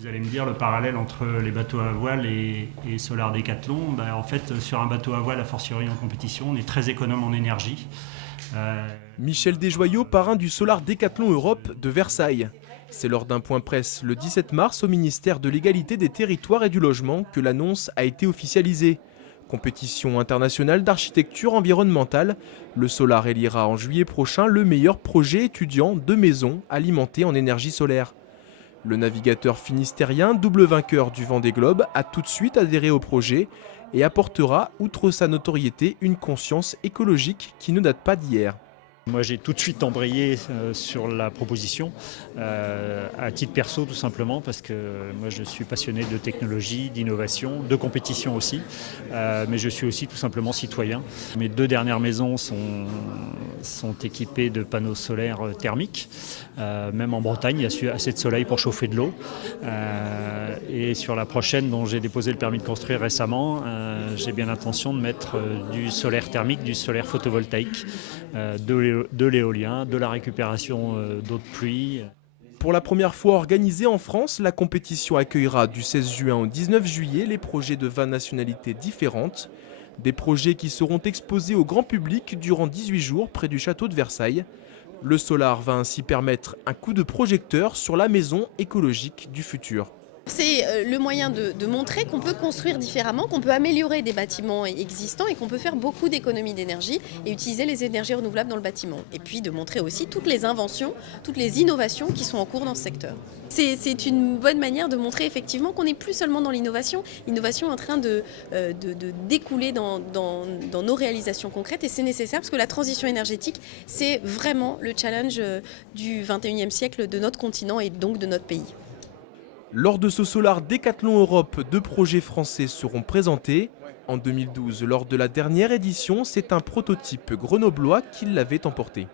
Vous allez me dire le parallèle entre les bateaux à voile et Solar Decathlon. En fait, sur un bateau à voile, a fortiori en compétition, on est très économe en énergie. Michel Desjoyaux, parrain du Solar Decathlon Europe de Versailles. C'est lors d'un point presse le 17 mars au ministère de l'Égalité des Territoires et du Logement que l'annonce a été officialisée. Compétition internationale d'architecture environnementale, le Solar éliera en juillet prochain le meilleur projet étudiant de maison alimenté en énergie solaire. Le navigateur finistérien, double vainqueur du Vendée Globe, a tout de suite adhéré au projet et apportera, outre sa notoriété, une conscience écologique qui ne date pas d'hier. Moi, j'ai tout de suite embrayé sur la proposition, à titre perso tout simplement, parce que moi je suis passionné de technologie, d'innovation, de compétition aussi, mais je suis aussi tout simplement citoyen. Mes 2 dernières maisons sont équipées de panneaux solaires thermiques, même en Bretagne, il y a assez de soleil pour chauffer de l'eau. Et sur la prochaine, dont j'ai déposé le permis de construire récemment, j'ai bien l'intention de mettre du solaire thermique, du solaire photovoltaïque, de l'éolien, de la récupération d'eau de pluie. Pour la première fois organisée en France, la compétition accueillera du 16 juin au 19 juillet les projets de 20 nationalités différentes. Des projets qui seront exposés au grand public durant 18 jours près du château de Versailles. Le Solar va ainsi permettre un coup de projecteur sur la maison écologique du futur. C'est le moyen de montrer qu'on peut construire différemment, qu'on peut améliorer des bâtiments existants et qu'on peut faire beaucoup d'économies d'énergie et utiliser les énergies renouvelables dans le bâtiment. Et puis de montrer aussi toutes les inventions, toutes les innovations qui sont en cours dans ce secteur. C'est une bonne manière de montrer effectivement qu'on n'est plus seulement dans l'innovation. L'innovation est en train de découler dans nos réalisations concrètes et c'est nécessaire parce que la transition énergétique, c'est vraiment le challenge du 21e siècle de notre continent et donc de notre pays. Lors de ce Solar Decathlon Europe, 2 projets français seront présentés. En 2012, lors de la dernière édition, c'est un prototype grenoblois qui l'avait emporté.